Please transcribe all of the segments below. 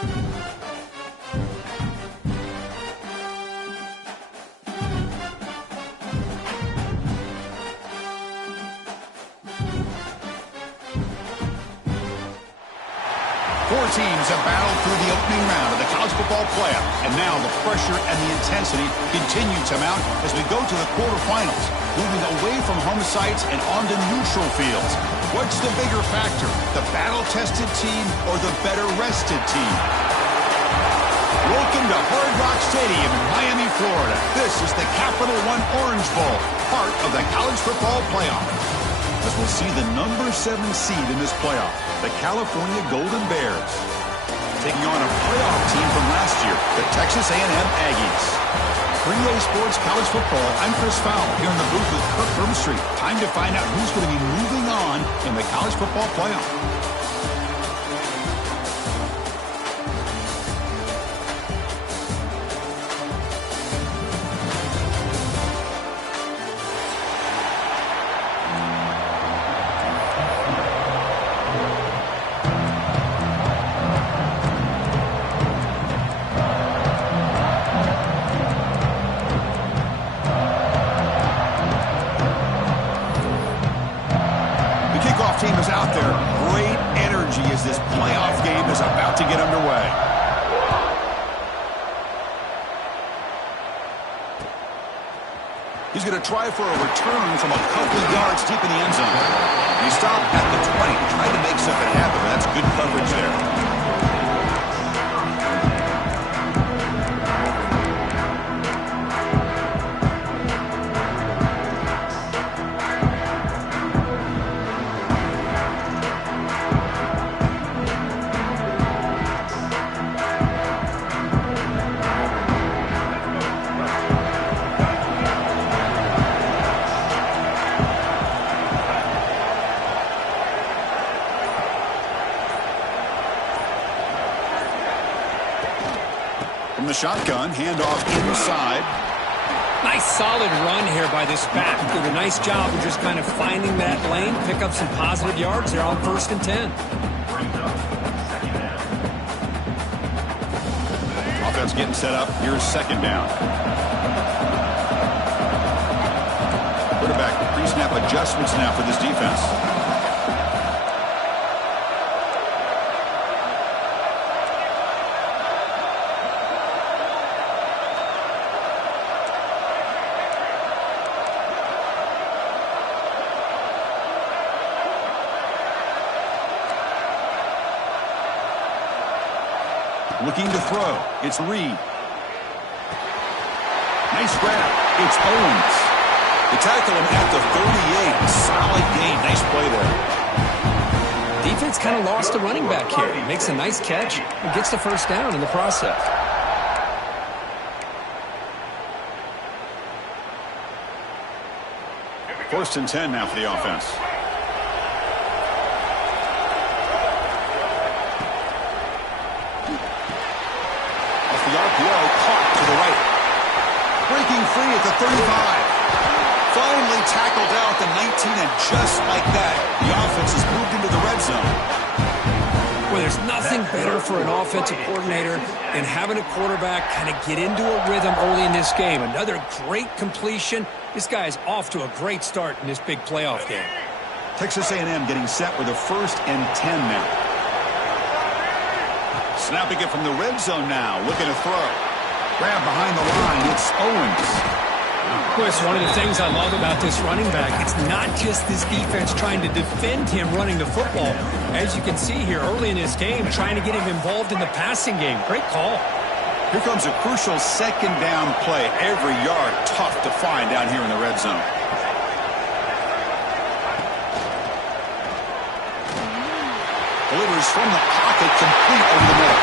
Four teams have battled through the opening round of the college football playoff, and now the pressure and the intensity continue to mount as we go to the quarterfinals, moving away from home sites and onto neutral fields. What's the bigger factor, the battle-tested team or the better-rested team? Welcome to Hard Rock Stadium in Miami, Florida. This is the Capital One Orange Bowl, part of the college football playoff. As we'll see the number 7 seed in this playoff, the California Golden Bears, taking on a playoff team from last year, the Texas A&M Aggies. For EA Sports College Football, I'm Chris Fowle here in the booth with Kirk Herbstreit. Time to find out who's going to be moving on in the college football playoff. Team is out there. Great energy as this playoff game is about to get underway. He's going to try for a return from a couple of yards deep in the end zone. He stopped at the 20, trying to make something happen, but that's good coverage there. From the shotgun, handoff inside. Nice solid run here by this back. Did a nice job of just kind of finding that lane, pick up some positive yards there on 1st and 10. Offense getting set up. Here's 2nd down. Quarterback pre-snap adjustments now for this defense. Looking to throw. It's Reed. Nice grab. It's Owens. They tackle him at the 38. Solid gain. Nice play there. Defense kind of lost a running back here. Makes a nice catch and gets the 1st down in the process. First and 10 now for the offense. The RPO caught to the right. Breaking free at the 35. Finally tackled out the 19, and just like that, the offense has moved into the red zone. Well, there's nothing better for an offensive coordinator than having a quarterback kind of get into a rhythm early in this game. Another great completion. This guy is off to a great start in this big playoff game. Texas A&M getting set with a 1st and 10 now. Snapping it from the red zone now, looking to throw. Grab behind the line, it's Owens. Well, it's one of the things I love about this running back. It's not just this defense trying to defend him running the football. As you can see here early in this game, trying to get him involved in the passing game. Great call. Here comes a crucial 2nd down play. Every yard tough to find down here in the red zone. Delivers from the pocket, complete over the middle.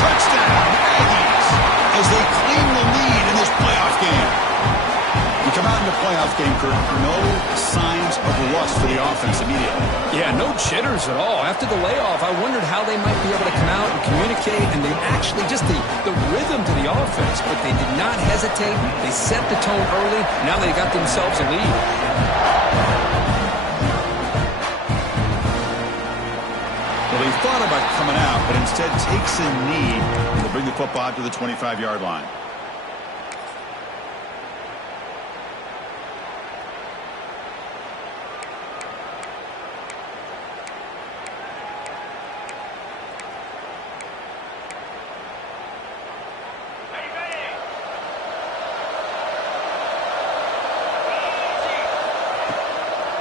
Touchdown, Aggies, as they claim the lead in this playoff game. We come out in the playoff game, Kirk, no signs of rust for the offense immediately. Yeah, no jitters at all. After the layoff, I wondered how they might be able to come out and communicate, and they actually just the rhythm to the offense, but they did not hesitate. They set the tone early. Now they got themselves a lead. Well, Well, he thought about coming out, but instead takes a knee to bring the football to the 25-yard line.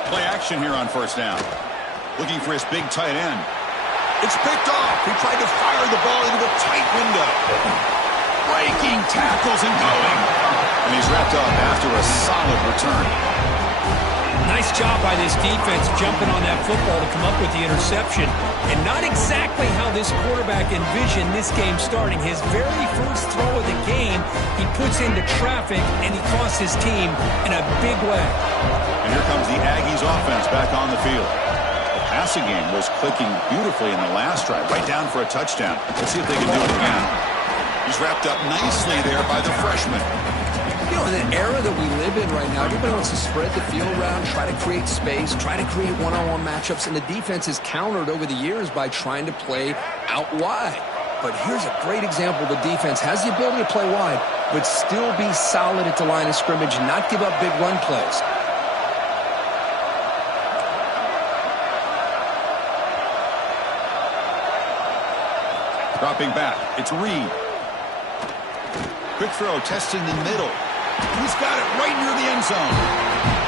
Play action here on first down. Looking for his big tight end. It's picked off. He tried to fire the ball into a tight window. Breaking tackles and going. And he's wrapped up after a solid return. Nice job by this defense jumping on that football to come up with the interception. And not exactly how this quarterback envisioned this game starting. His very first throw of the game, he puts into traffic, and he costs his team in a big way. And here comes the Aggies offense back on the field. The passing game was clicking beautifully in the last drive, right down for a touchdown. Let's see if they can do it again. He's wrapped up nicely there by the freshman. You know, in the era that we live in right now, everybody wants to spread the field around, try to create space, try to create one-on-one matchups, and the defense is countered over the years by trying to play out wide. But here's a great example. The defense has the ability to play wide, but still be solid at the line of scrimmage and not give up big run plays. Dropping back, it's Reed. Quick throw, testing the middle. He's got it right near the end zone.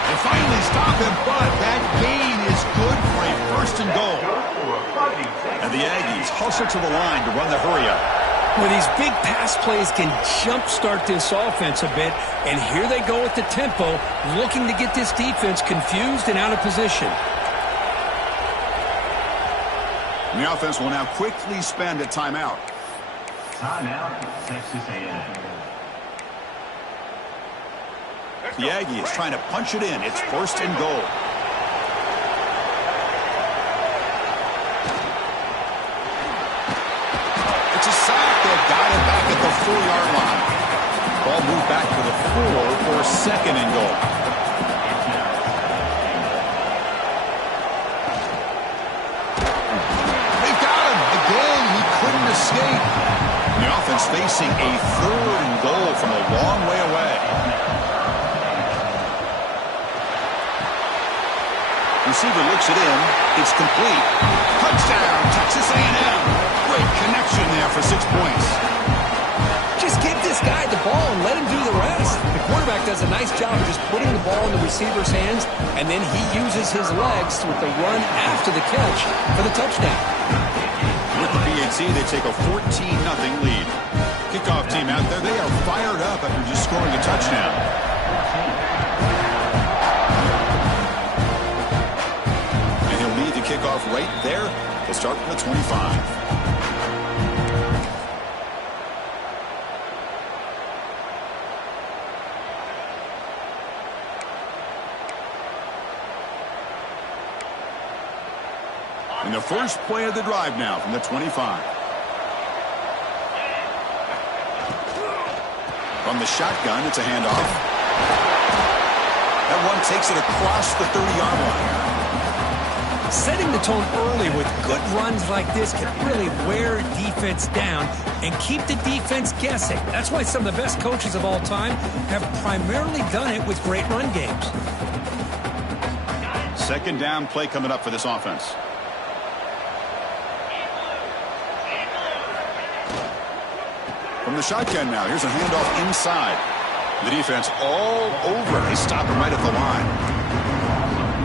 They finally stop him, but that gain is good for a first and goal. And the Aggies hustle to the line to run the hurry-up. Well, these big pass plays can jumpstart this offense a bit, and here they go with the tempo, looking to get this defense confused and out of position. And the offense will now quickly spend a timeout. Timeout, Texas A&M. The Aggies trying to punch it in. It's first and goal. It's a sack. They've got it back at the 4-yard line. Ball moved back to the 4 for second and goal. They've got him. Again, he couldn't escape. The offense facing a third and goal from a long way away. Receiver looks it in. It's complete. Touchdown, Texas A&M. Great connection there for 6 points. Just give this guy the ball and let him do the rest. The quarterback does a nice job of just putting the ball in the receiver's hands, and then he uses his legs with the run after the catch for the touchdown. With the PAT, they take a 14-0 lead. Kickoff team out there, they are fired up after just scoring a touchdown. Kickoff right there to start from the 25. And the first play of the drive now from the 25. From the shotgun, it's a handoff. That one takes it across the 30-yard line. Setting the tone early with good runs like this can really wear defense down and keep the defense guessing. That's why some of the best coaches of all time have primarily done it with great run games. Second down play coming up for this offense. From the shotgun now, here's a handoff inside. The defense all over. They stop him right at the line.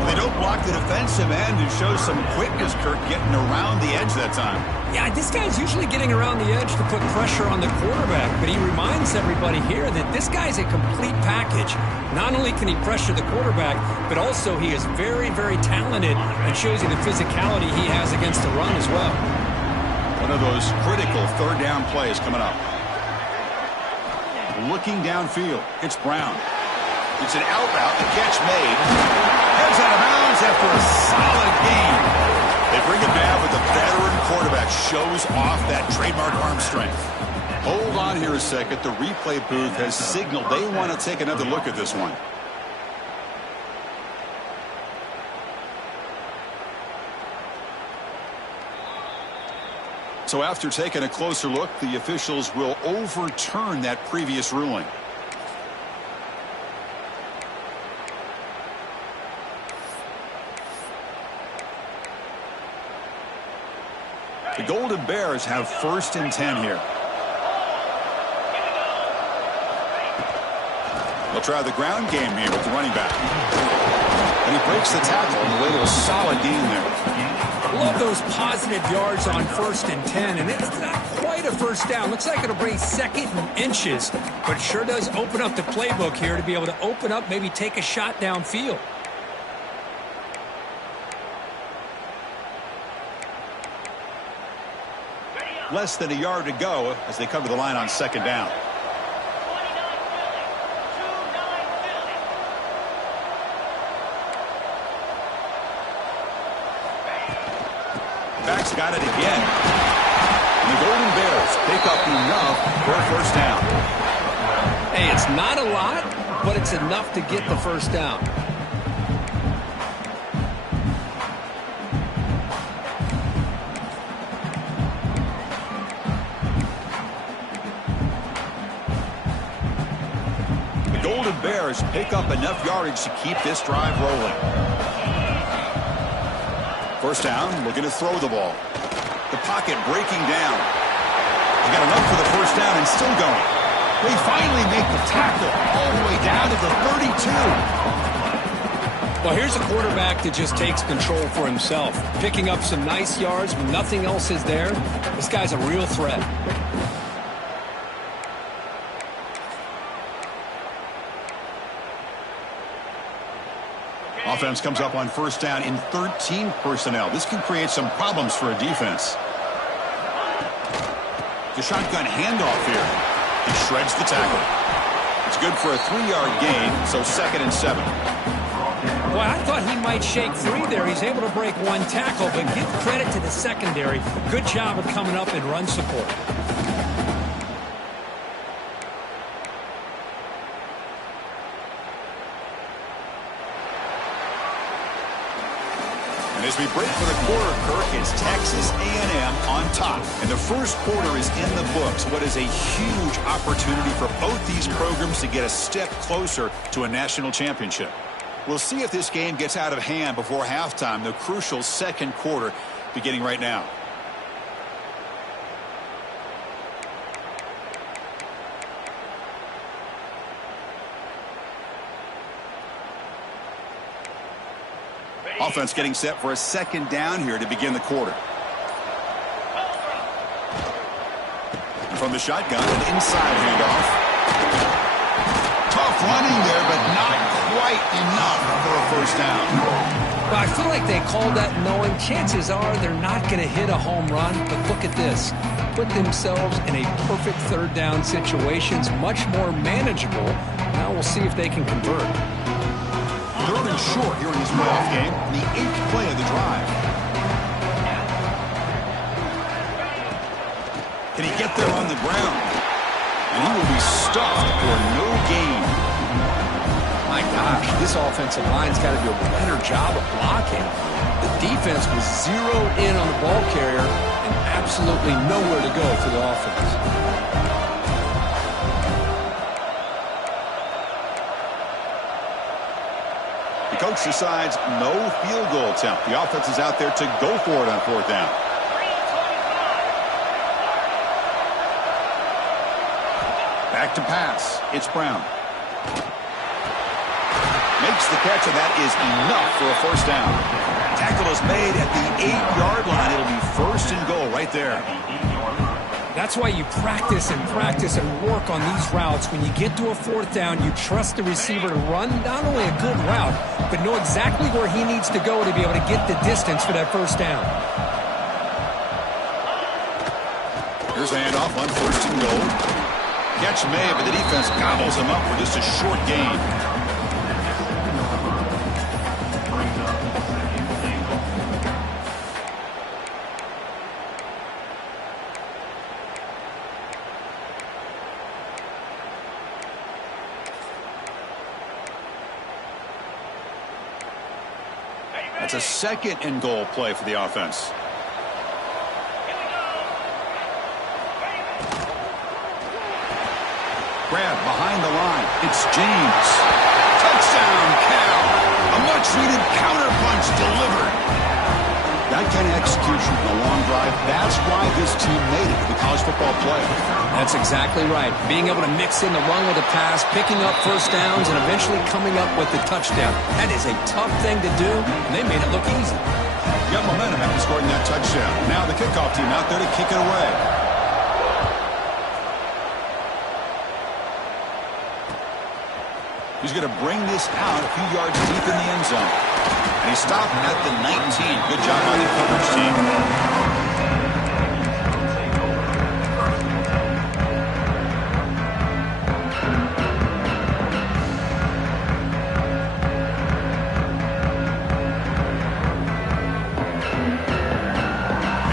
They don't block the defensive end and show some quickness, Kirk, getting around the edge that time. Yeah, this guy's usually getting around the edge to put pressure on the quarterback, but he reminds everybody here that this guy's a complete package. Not only can he pressure the quarterback, but also he is very, very talented and shows you the physicality he has against the run as well. One of those critical third down plays coming up. Looking downfield, it's Brown. It's an out route, the catch made. Heads out of bounds after a solid game. They bring it down, but the veteran quarterback shows off that trademark arm strength. Hold on here a second. The replay booth has signaled they want to take another look at this one. So after taking a closer look, the officials will overturn that previous ruling. The Golden Bears have 1st and 10 here. They'll try the ground game here with the running back. And he breaks the tackle on the way to a solid gain there. Love those positive yards on 1st and 10, and it's not quite a first down. Looks like it'll bring 2nd and inches, but it sure does open up the playbook here to be able to open up, maybe take a shot downfield. Less than a yard to go as they cover the line on 2nd down. Back's got it again. And the Golden Bears pick up enough for a 1st down. Hey, it's not a lot, but it's enough to get the 1st down. The Golden Bears pick up enough yardage to keep this drive rolling. 1st down, looking to throw the ball. The pocket breaking down. They got enough for the 1st down and still going. They finally make the tackle all the way down to the 32. Well, here's a quarterback that just takes control for himself. Picking up some nice yards when nothing else is there. This guy's a real threat. Offense comes up on 1st down in 13 personnel. This can create some problems for a defense. The shotgun handoff here. He shreds the tackle. It's good for a 3-yard gain, so 2nd and 7. Boy, I thought he might shake free there. He's able to break 1 tackle, but give credit to the secondary. Good job of coming up in run support. And as we break for the quarter, Kirk, it's Texas A&M on top. And the 1st quarter is in the books. What is a huge opportunity for both these programs to get a step closer to a national championship. We'll see if this game gets out of hand before halftime, the crucial 2nd quarter beginning right now. Offense getting set for a 2nd down here to begin the quarter. From the shotgun, an inside handoff. Tough running there, but not quite enough for a 1st down. But I feel like they called that knowing chances are they're not going to hit a home run. But look at this. Put themselves in a perfect 3rd down situation. It's much more manageable. Now we'll see if they can convert. 3rd and short here in this playoff game, the 8th play of the drive. Can he get there on the ground? And he will be stuffed for no gain. My gosh, this offensive line's got to do a better job of blocking. The defense was zeroed in on the ball carrier and absolutely nowhere to go for the offense. Coach decides no field goal attempt. The offense is out there to go for it on 4th down. Back to pass. It's Brown. Makes the catch, and that is enough for a 1st down. Tackle is made at the 8-yard line. It'll be 1st and goal right there. That's why you practice and work on these routes. When you get to a 4th down, you trust the receiver to run not only a good route, but know exactly where he needs to go to be able to get the distance for that 1st down. Here's a handoff on 1st and goal. Catch made, but the defense gobbles him up for just a short gain. It's a 2nd and goal play for the offense. Grab behind the line. It's James. Touchdown, Cal. A much-needed counterpunch delivered. That kind of execution on a long drive, that's why this team made it to the college football playoff. That's exactly right. Being able to mix in the run with the pass, picking up first downs, and eventually coming up with the touchdown. That is a tough thing to do, and they made it look easy. Got momentum after scoring that touchdown. Now the kickoff team out there to kick it away. He's going to bring this out a few yards deep in the end zone. And he stopped at the 19. Good job by the coverage team.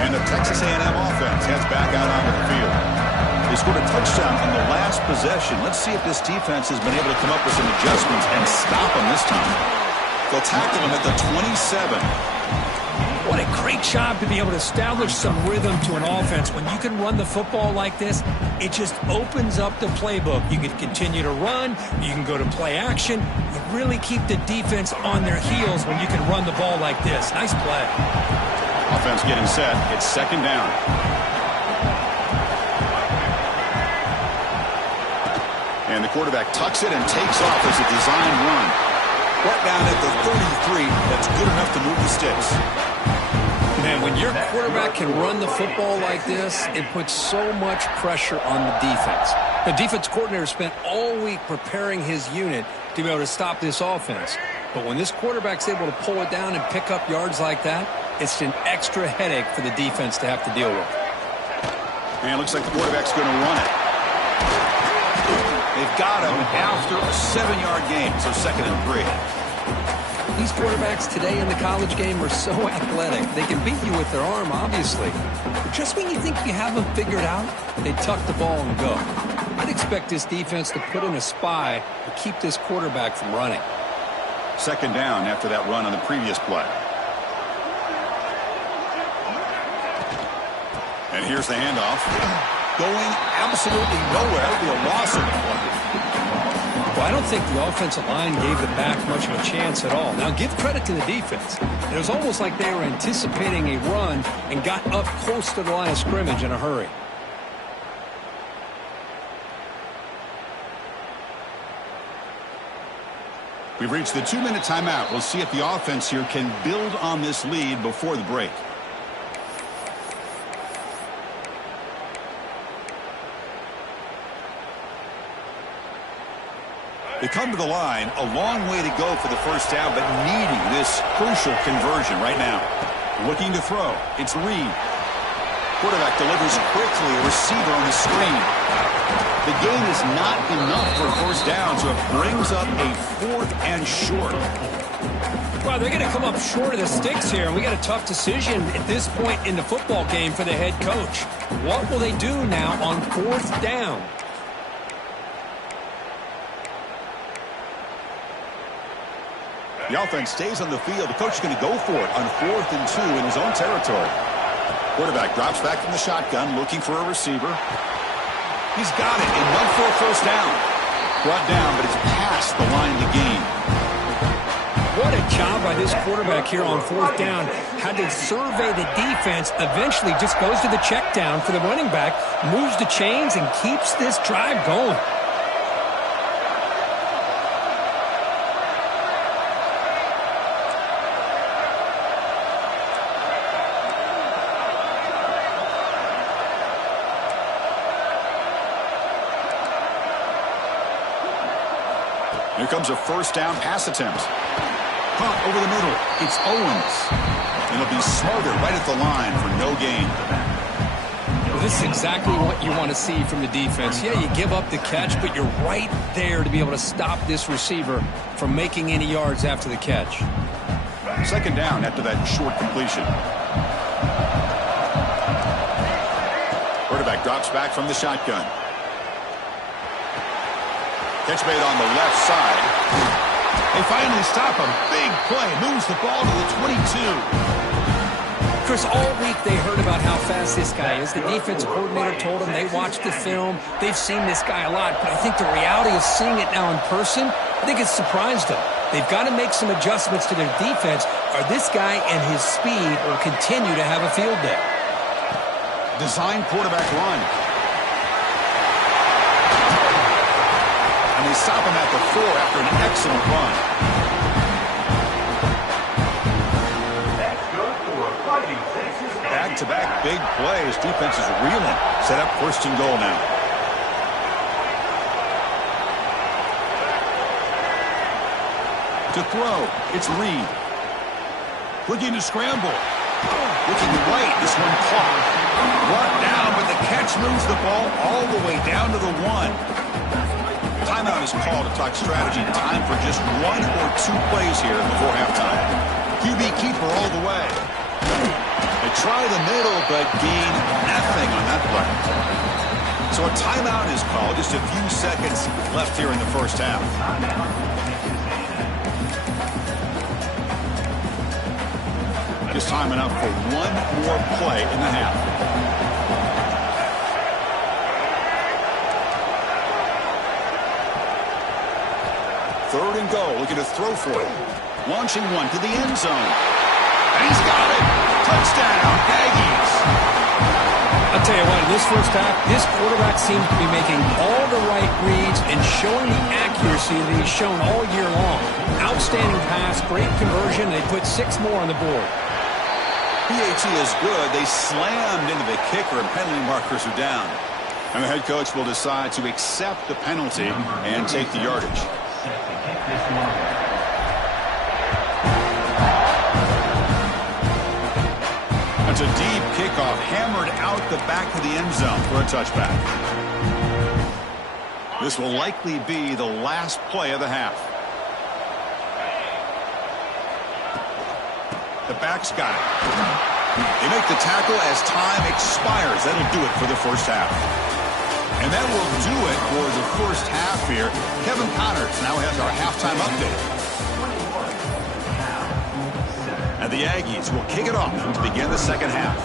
And the Texas A&M offense heads back out onto the field. They scored a touchdown on the last possession. Let's see if this defense has been able to come up with some adjustments and stop them this time. They'll tackle him at the 27. What a great job to be able to establish some rhythm to an offense. When you can run the football like this, it just opens up the playbook. You can continue to run. You can go to play action. You really keep the defense on their heels when you can run the ball like this. Nice play. Offense getting set. It's second down. And the quarterback tucks it and takes off as a design run. Right down at the 33, that's good enough to move the sticks. Man, when your quarterback can run the football like this, it puts so much pressure on the defense. The defense coordinator spent all week preparing his unit to be able to stop this offense. But when this quarterback's able to pull it down and pick up yards like that, it's an extra headache for the defense to have to deal with. And it looks like the quarterback's going to run it. They've got him after a 7-yard gain, so 2nd and 3. These quarterbacks today in the college game are so athletic. They can beat you with their arm, obviously. But just when you think you have them figured out, they tuck the ball and go. I'd expect this defense to put in a spy to keep this quarterback from running. 2nd down after that run on the previous play. And here's the handoff. Going absolutely nowhere. That would be a loss of the play. Well, I don't think the offensive line gave the back much of a chance at all. Now, give credit to the defense. It was almost like they were anticipating a run and got up close to the line of scrimmage in a hurry. We've reached the 2-minute timeout. We'll see if the offense here can build on this lead before the break. They come to the line, a long way to go for the first down, but needing this crucial conversion right now. Looking to throw. It's Reed. Quarterback delivers quickly, a receiver on the screen. The gain is not enough for a first down, so it brings up a 4th and short. Well, they're going to come up short of the sticks here, and we got a tough decision at this point in the football game for the head coach. What will they do now on 4th down? The offense stays on the field. The coach is going to go for it on 4th and 2 in his own territory. Quarterback drops back from the shotgun, looking for a receiver. He's got it and run for a first down. Brought down, but it's past the line to gain. What a job by this quarterback here on 4th down. Had to survey the defense, eventually just goes to the check down for the running back, moves the chains, and keeps this drive going. Here comes a first down pass attempt. Punt over the middle. It's Owens. And it'll be smothered right at the line for no gain. Well, this is exactly what you want to see from the defense. Yeah, you give up the catch, but you're right there to be able to stop this receiver from making any yards after the catch. 2nd down after that short completion. Quarterback drops back from the shotgun. Catch made on the left side. They finally stop him. Big play. Moves the ball to the 22. Chris, all week they heard about how fast this guy is. The defensive coordinator told them they watched the film. They've seen this guy a lot, but I think the reality of seeing it now in person, I think it's surprised them. They've got to make some adjustments to their defense, or this guy and his speed will continue to have a field day. Design quarterback run. And they stop him at the 4 after an excellent run. Back-to-back big plays. Defense is reeling. Set up 1st and goal now. To throw, it's Reed. Looking to scramble. Looking right, this one caught. Brought down, but the catch moves the ball all the way down to the 1. Timeout is called to talk strategy. Time for just 1 or 2 plays here before halftime. QB keeper all the way. They try the middle, but gain nothing on that play. So a timeout is called. Just a few seconds left here in the first half. Just timing up for 1 more play in the half. Third and goal. Looking to throw for it. Launching one to the end zone. And he's got it. Touchdown, Aggies. I'll tell you what, in this first half, this quarterback seems to be making all the right reads and showing the accuracy that he's shown all year long. Outstanding pass, great conversion. They put 6 more on the board. PAT is good. They slammed into the kicker and penalty markers are down. And the head coach will decide to accept the penalty and take the yardage. That's a deep kickoff, hammered out the back of the end zone for a touchback. This will likely be the last play of the half. The back's got it. They make the tackle as time expires. That'll do it for the first half. And that will do it for the first half here. Kevin Connors now has our halftime update. And the Aggies will kick it off to begin the second half.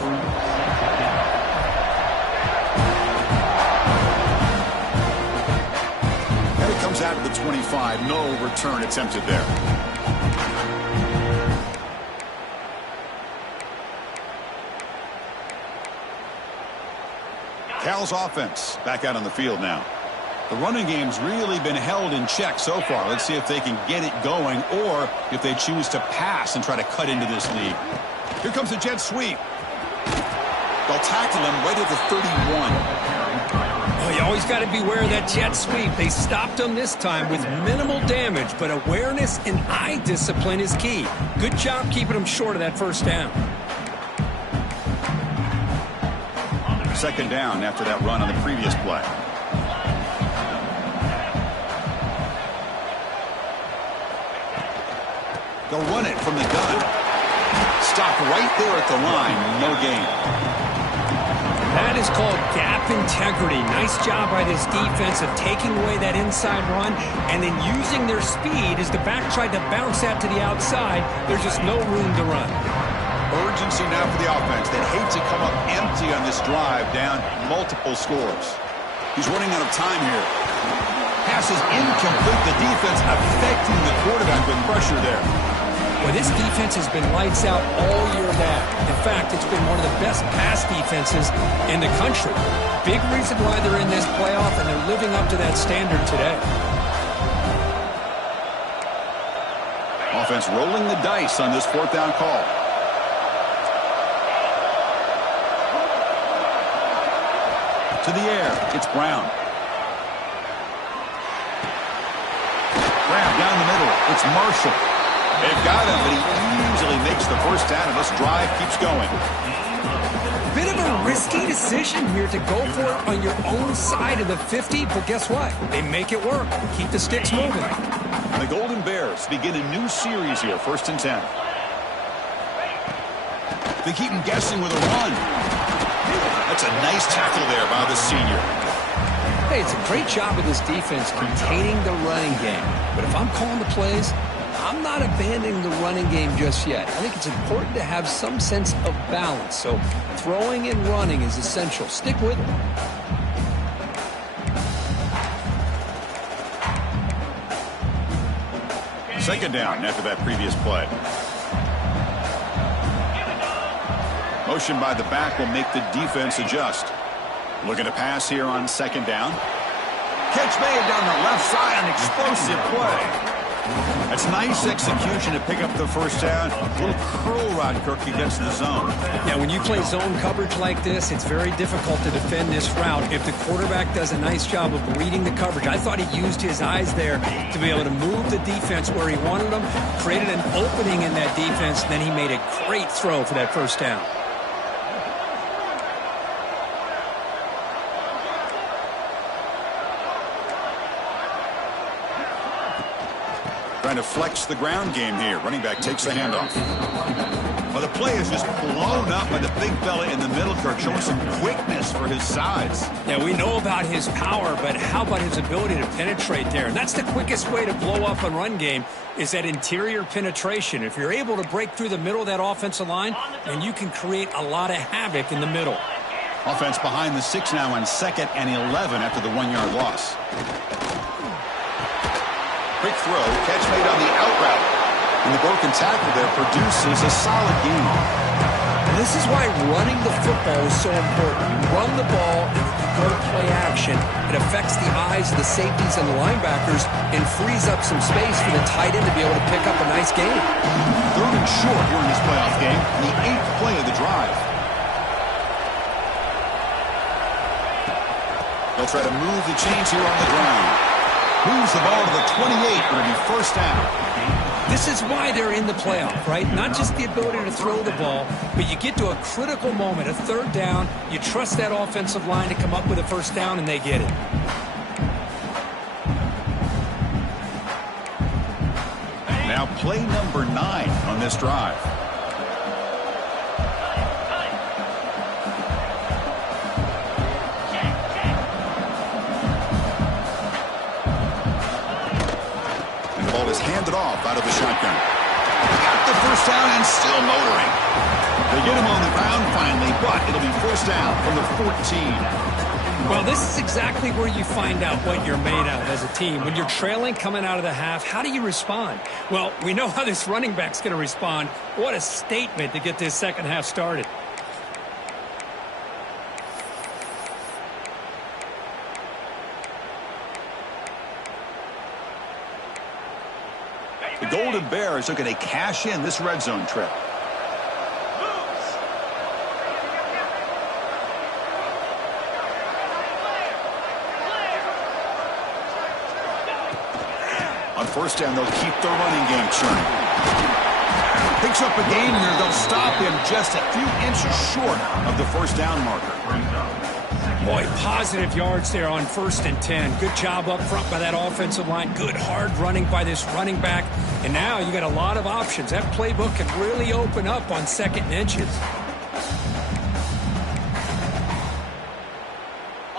And it comes out of the 25. No return attempted there. Cal's offense back out on the field now. The running game's really been held in check so far. Let's see if they can get it going or if they choose to pass and try to cut into this lead. Here comes the jet sweep. They'll tackle him right at the 31. Well, you always got to beware of that jet sweep. They stopped him this time with minimal damage, but awareness and eye discipline is key. Good job keeping him short of that first down. Second down after that run on the previous play. They'll run it from the gun. Stop right there at the line. No gain. That is called gap integrity. Nice job by this defense of taking away that inside run and then using their speed as the back tried to bounce that to the outside. There's just no room to run. Urgency now for the offense. They'd hate to come up empty on this drive, down multiple scores. He's running out of time here. Pass is incomplete. The defense affecting the quarterback with pressure there. Well, this defense has been lights out all year long. In fact, it's been one of the best pass defenses in the country. Big reason why they're in this playoff, and they're living up to that standard today. Offense rolling the dice on this 4th down call. To the air, it's Brown. Brown down the middle, it's Marshall. They've got him, but he easily makes the first down, and this drive keeps going. Bit of a risky decision here to go for it on your own side of the 50, but guess what? They make it work. Keep the sticks moving. The Golden Bears begin a new series here, 1st and 10. They keep him guessing with a run. That's a nice tackle there by the senior. Hey, it's a great job of this defense containing the running game. But if I'm calling the plays, I'm not abandoning the running game just yet. I think it's important to have some sense of balance. So throwing and running is essential. Stick with it. Second down after that previous play. Motion by the back will make the defense adjust. Looking to pass here on second down. Catch made down the left side, an explosive play. That's nice execution to pick up the first down. A little curl rod, Kirk, against the zone. Yeah, when you play zone coverage like this, it's very difficult to defend this route if the quarterback does a nice job of reading the coverage. I thought he used his eyes there to be able to move the defense where he wanted them, created an opening in that defense, then he made a great throw for that first down. Trying to flex the ground game here. Running back takes the handoff. Well, the play is just blown up by the big fella in the middle, Kirk, showing some quickness for his size. Yeah, we know about his power, but how about his ability to penetrate there? And that's the quickest way to blow up a run game is that interior penetration. If you're able to break through the middle of that offensive line, then you can create a lot of havoc in the middle. Offense behind the 6 now on 2nd and 11 after the 1-yard loss. Quick throw, catch made on the out route. And the broken tackle there produces a solid gain. And this is why running the football is so important. You run the ball, and you go to play action. It affects the eyes of the safeties and the linebackers and frees up some space for the tight end to be able to pick up a nice gain. 3rd and short here in this playoff game, the 8th play of the drive. They'll try to move the chains here on the ground. Moves the ball to the 28, but it'll be first down. This is why they're in the playoff, right? Not just the ability to throw the ball, but you get to a critical moment, a 3rd down. You trust that offensive line to come up with a first down, and they get it. Now play number 9 on this drive. Is handed off out of the shotgun. Got the first down and still motoring. They get him on the ground finally, but it'll be first down from the 14. Well, this is exactly where you find out what you're made of as a team. When you're trailing coming out of the half, how do you respond? Well, we know how this running back's going to respond. What a statement to get this second half started. The Golden Bears looking to cash in this red zone trip. On first down, they'll keep their running game churning. Picks up a gain here. They'll stop him just a few inches short of the first down marker. Boy, positive yards there on 1st and 10. Good job up front by that offensive line. Good hard running by this running back. And now you got a lot of options. That playbook can really open up on 2nd and inches.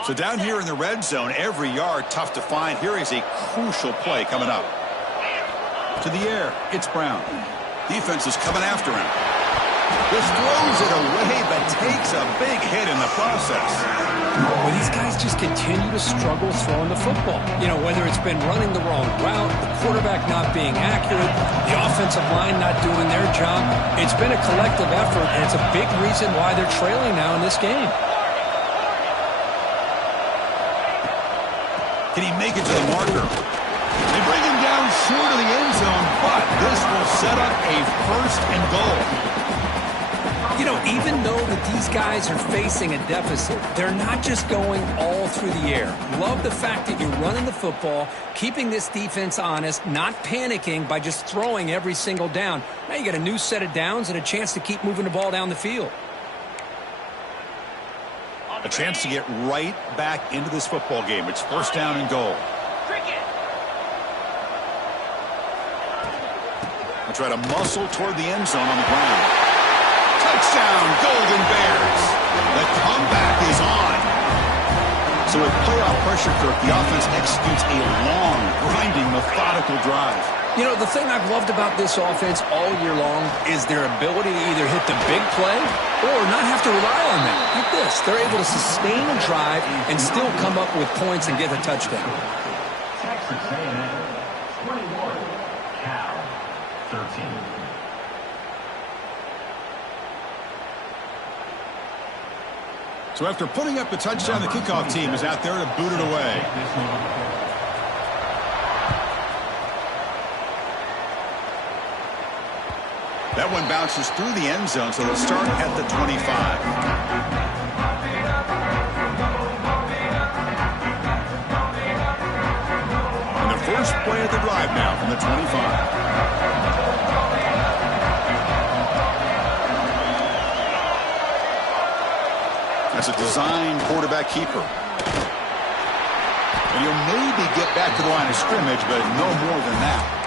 So down here in the red zone, every yard tough to find. Here is a crucial play coming up. To the air, it's Brown. Defense is coming after him. Just throws it away, but takes a big hit in the process. Well, these guys just continue to struggle throwing the football. You know, whether it's been running the wrong route, the quarterback not being accurate, the offensive line not doing their job. It's been a collective effort, and it's a big reason why they're trailing now in this game. Can he make it to the marker? They bring him down short of the end zone, but this will set up a 1st and goal. You know, even though that these guys are facing a deficit, they're not just going all through the air. Love the fact that you're running the football, keeping this defense honest, not panicking by just throwing every single down. Now you got a new set of downs and a chance to keep moving the ball down the field. A chance to get right back into this football game. It's 1st down and goal. They'll try to muscle toward the end zone on the ground. Touchdown, Golden Bears. The comeback is on. So with playoff pressure, Kirk, the offense executes a long, grinding, methodical drive. You know, the thing I've loved about this offense all year long is their ability to either hit the big play or not have to rely on that. Like this, they're able to sustain a drive and still come up with points and get the touchdown. Texas A&M 21, Cal 13. So after putting up the touchdown, the kickoff team is out there to boot it away. That one bounces through the end zone, so they'll start at the 25. And the first play of the drive now from the 25. That's a design quarterback keeper. And you'll maybe get back to the line of scrimmage, but no more than that.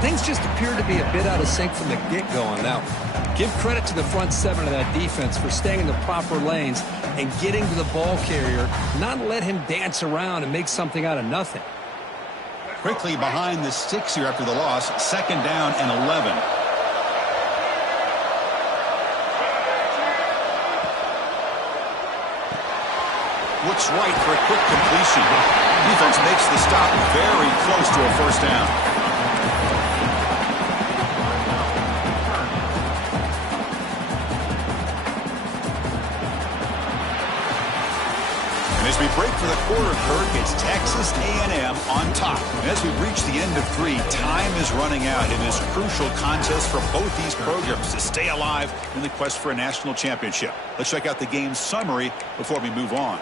Things just appear to be a bit out of sync from the get-go on that one. Give credit to the front seven of that defense for staying in the proper lanes and getting to the ball carrier, not let him dance around and make something out of nothing. Quickly behind the sticks here after the loss, 2nd down and 11. Looks right for a quick completion. Defense makes the stop very close to a first down. As we break for the quarter, Kirk, it's Texas A&M on top. And as we reach the end of 3, time is running out in this crucial contest for both these programs to stay alive in the quest for a national championship. Let's check out the game summary before we move on.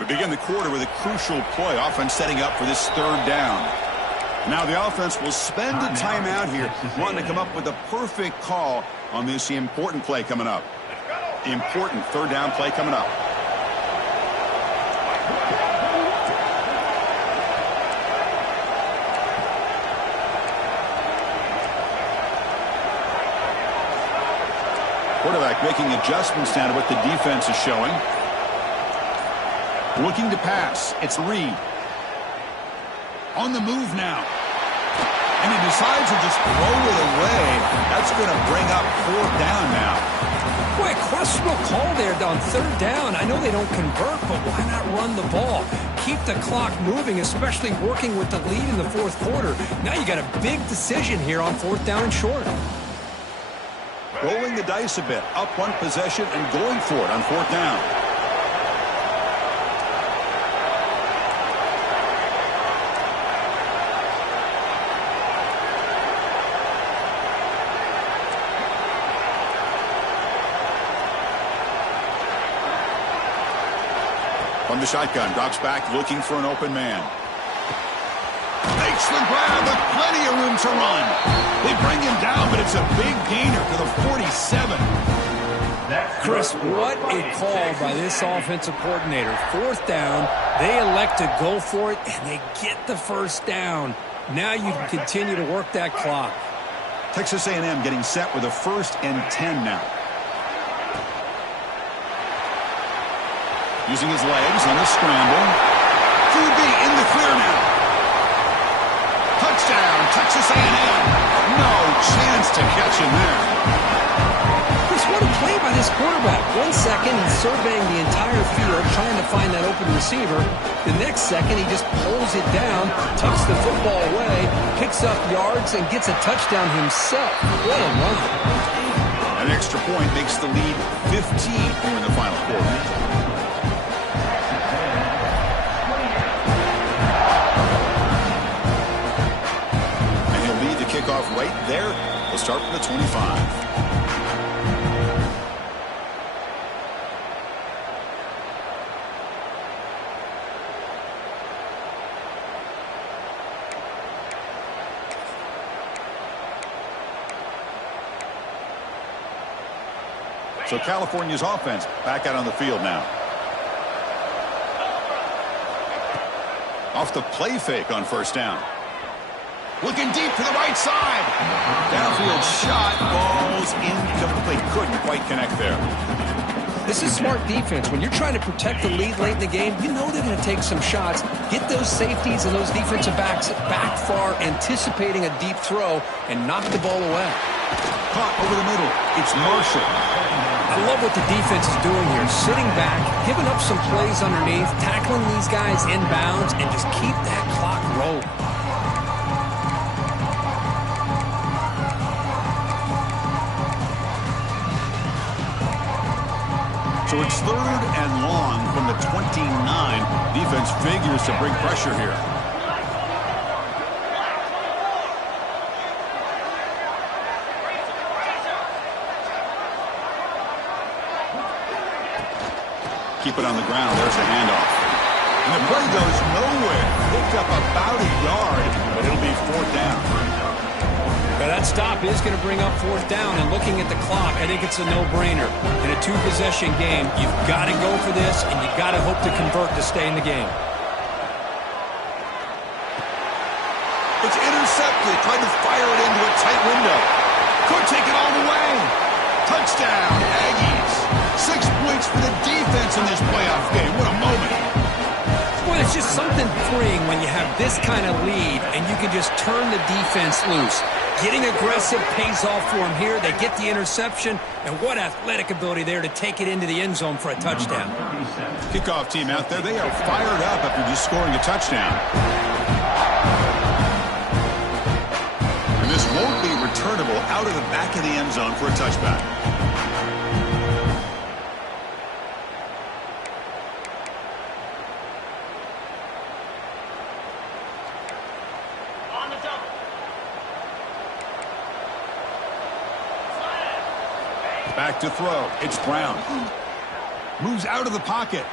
We begin the quarter with a crucial play, offense setting up for this 3rd down. Now the offense will spend a timeout here, wanting to come up with a perfect call on this important play coming up. Important 3rd down play coming up. Quarterback making adjustments now to what the defense is showing. Looking to pass. It's Reed. On the move now. And he decides to just throw it away. That's going to bring up 4th down now. Boy, a questionable call there on 3rd down. I know they don't convert, but why not run the ball? Keep the clock moving, especially working with the lead in the 4th quarter. Now you got a big decision here on 4th down and short. Rolling the dice a bit. Up one possession and going for it on 4th down. From the shotgun, drops back, looking for an open man. Makes the grab with plenty of room to run. They bring him down, but it's a big gainer to the 47. Chris, what a call by this offensive coordinator. 4th down, they elect to go for it, and they get the 1st down. Now you can continue to work that clock. Texas A&M getting set with a 1st and 10 now. Using his legs on the scramble. QB in the clear now. Touchdown, Texas A&M. No chance to catch him there. Chris, what a play by this quarterback. 1 second, he's surveying the entire field, trying to find that open receiver. The next second, he just pulls it down, tucks the football away, picks up yards, and gets a touchdown himself. What a run. An extra point makes the lead 15 here in the final quarter. Kickoff right there. We'll start from the 25. So California's offense back out on the field now. Off the play fake on 1st down. Looking deep to the right side. Downfield shot falls incomplete. Couldn't quite connect there. This is smart defense. When you're trying to protect the lead late in the game, you know they're going to take some shots. Get those safeties and those defensive backs back far, anticipating a deep throw, and knock the ball away. Caught over the middle. It's Marshall. I love what the defense is doing here. Sitting back, giving up some plays underneath, tackling these guys inbounds, and just keep that clock rolling. So it's 3rd and long from the 29. Defense figures to bring pressure here. Keep it on the ground. There's the handoff. And the play goes nowhere. Picked up about a yard, but it'll be 4th down. Now that stop is going to bring up 4th down, and looking at the clock, I think it's a no-brainer. In a 2-possession game, you've got to go for this, and you've got to hope to convert to stay in the game. It's intercepted. Tried to fire it into a tight window. Could take it all the way. Touchdown, Aggies. 6 points for the defense in this playoff game. What a moment. Well, it's just something freeing when you have this kind of lead and you can just turn the defense loose. Getting aggressive pays off for them here. They get the interception, and what athletic ability there to take it into the end zone for a touchdown. Kickoff team out there, they are fired up after just scoring a touchdown. And this won't be returnable out of the back of the end zone for a touchback. Back to throw. It's Brown. Moves out of the pocket.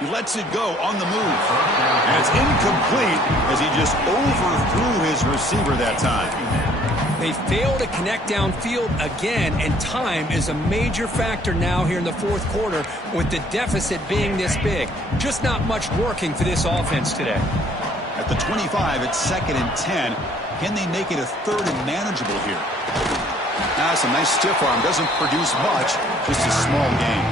He lets it go on the move. And it's incomplete as he just overthrew his receiver that time. They fail to connect downfield again, and time is a major factor now here in the 4th quarter with the deficit being this big. Just not much working for this offense today. At the 25, it's 2nd and 10. Can they make it a 3rd and manageable here? That's a nice stiff arm. Doesn't produce much. Just a small gain.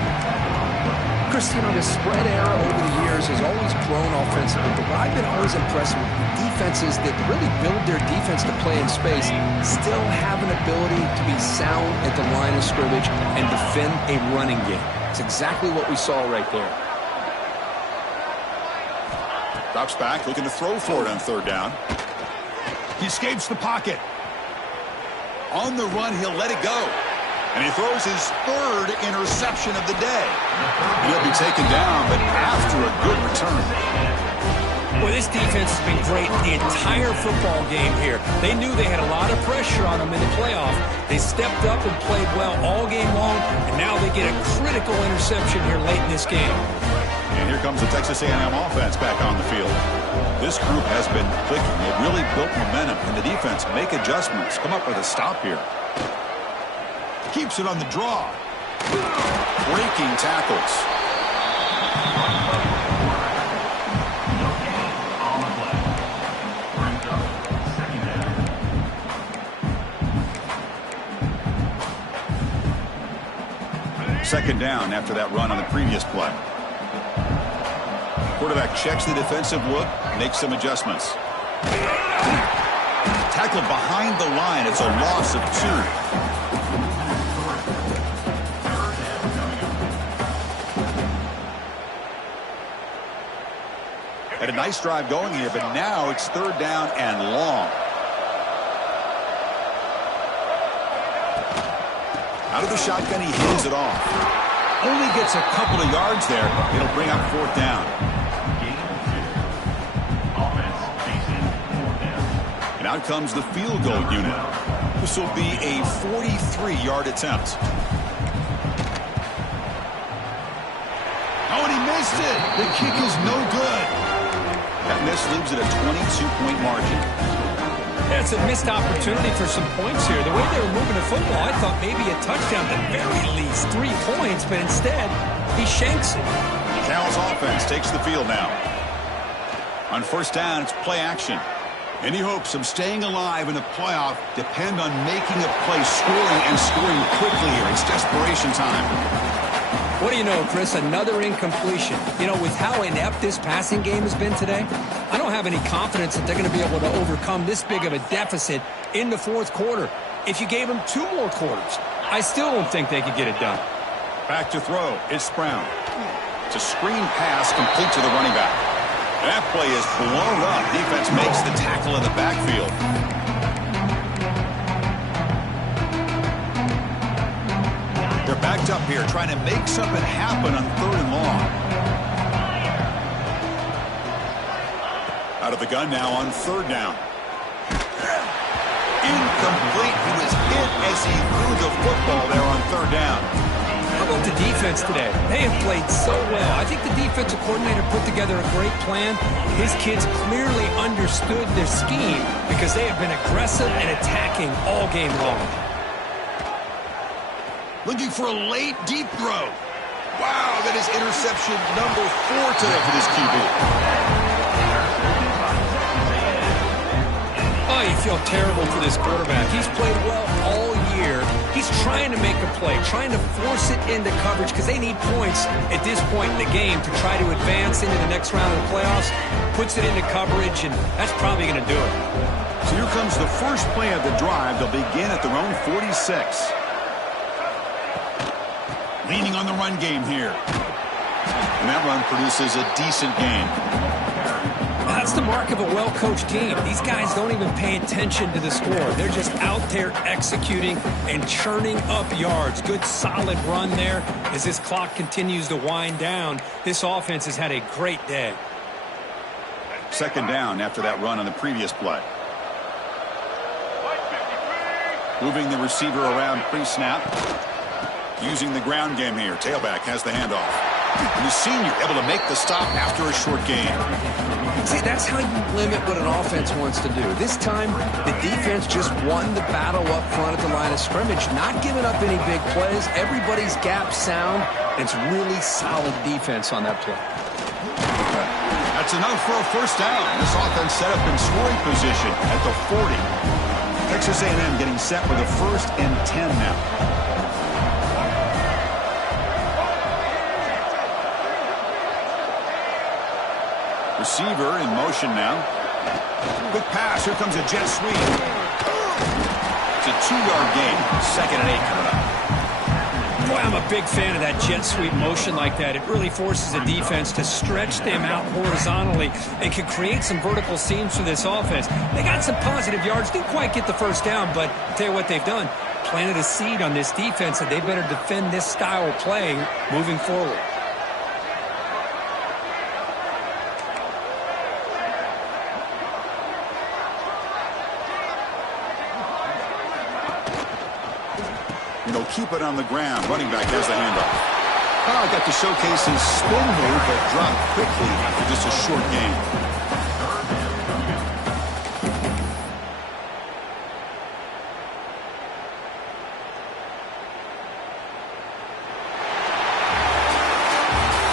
Chris, you know, the spread era over the years has always grown offensively, but what I've been always impressed with defenses that really build their defense to play in space still have an ability to be sound at the line of scrimmage and defend a running game. It's exactly what we saw right there. Drops back, looking to throw for it on 3rd down. He escapes the pocket. On the run, he'll let it go. And he throws his 3rd interception of the day. He'll be taken down, but after a good return. Well, this defense has been great the entire football game here. They knew they had a lot of pressure on them in the playoff. They stepped up and played well all game long, and now they get a critical interception here late in this game. And here comes the Texas A&M offense back on the field. This group has been clicking. They've really built momentum, and the defense make adjustments. Come up with a stop here. Keeps it on the draw. Breaking tackles. Second down after that run on the previous play. Quarterback checks the defensive look, makes some adjustments. Tackled behind the line. It's a loss of 2. Had a nice drive going here, but now it's 3rd down and long. Out of the shotgun, he hands it off. Only gets a couple of yards there. It'll bring up 4th down. And out comes the field goal unit. This will be a 43-yard attempt. Oh, and he missed it. The kick is no good. That miss leaves it a 22-point margin. Yeah, it's a missed opportunity for some points here. The way they were moving the football, I thought maybe a touchdown, at the very least 3 points, but instead, he shanks it. Cal's offense takes the field now. On 1st down, it's play action. Any hopes of staying alive in the playoff depend on making a play, scoring, and scoring quickly here. It's desperation time. What do you know, Chris? Another incompletion. You know, with how inept this passing game has been today, I don't have any confidence that they're going to be able to overcome this big of a deficit in the fourth quarter. If you gave them 2 more quarters, I still don't think they could get it done. Back to throw. It's Brown. It's a screen pass complete to the running back. That play is blown up. Defense makes the tackle in the backfield. They're backed up here trying to make something happen on 3rd and long. Out of the gun now on 3rd down. Incomplete. He was hit as he threw the football there on 3rd down. How about the defense today? They have played so well. I think the defensive coordinator put together a great plan. His kids clearly understood their scheme because they have been aggressive and attacking all game long. Looking for a late, deep throw. Wow, that is interception number 4 today for this QB. Oh, you feel terrible for this quarterback. He's played well all year. He's trying to make a play, trying to force it into coverage because they need points at this point in the game to try to advance into the next round of the playoffs. Puts it into coverage, and that's probably going to do it. So here comes the first play of the drive. They'll begin at their own 46. Leaning on the run game here. And that run produces a decent gain. That's the mark of a well-coached team. These guys don't even pay attention to the score. They're just out there executing and churning up yards. Good, solid run there. As this clock continues to wind down, this offense has had a great day. 2nd down after that run on the previous play. Moving the receiver around pre-snap. Using the ground game here. Tailback has the handoff. And the senior able to make the stop after a short gain. See, that's how you limit what an offense wants to do. This time, the defense just won the battle up front at the line of scrimmage, not giving up any big plays. Everybody's gap sound. It's really solid defense on that play. That's enough for a 1st down. This offense set up in scoring position at the 40. Texas A&M getting set for the 1st and 10 now. Receiver in motion now. Quick pass. Here comes a jet sweep. It's a 2-yard gain. 2nd and 8 coming up. Boy, I'm a big fan of that jet sweep motion like that. It really forces the defense to stretch them out horizontally and can create some vertical seams for this offense. They got some positive yards. Didn't quite get the 1st down, but I'll tell you what they've done. Planted a seed on this defense that they better defend this style of play moving forward. They'll keep it on the ground. Running back has the handoff. Oh, got to showcase his spin move, but dropped quickly after just a short gain.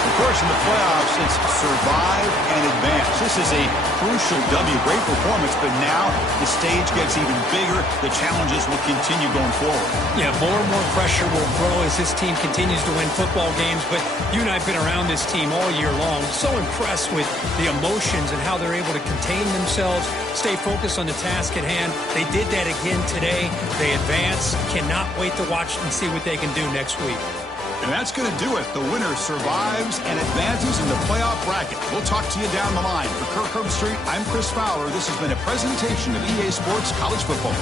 Of course, in the playoffs, it's survive and advance. This is a crucial W. Great performance, but now the stage gets even bigger. The challenges will continue going forward. Yeah, more and more pressure will grow as this team continues to win football games. But you and I have been around this team all year long. So impressed with the emotions and how they're able to contain themselves, stay focused on the task at hand. They did that again today. They advance. Cannot wait to watch and see what they can do next week. And that's going to do it. The winner survives and advances in the playoff bracket. We'll talk to you down the line. For Kirk Herbstreit, I'm Chris Fowler. This has been a presentation of EA Sports College Football.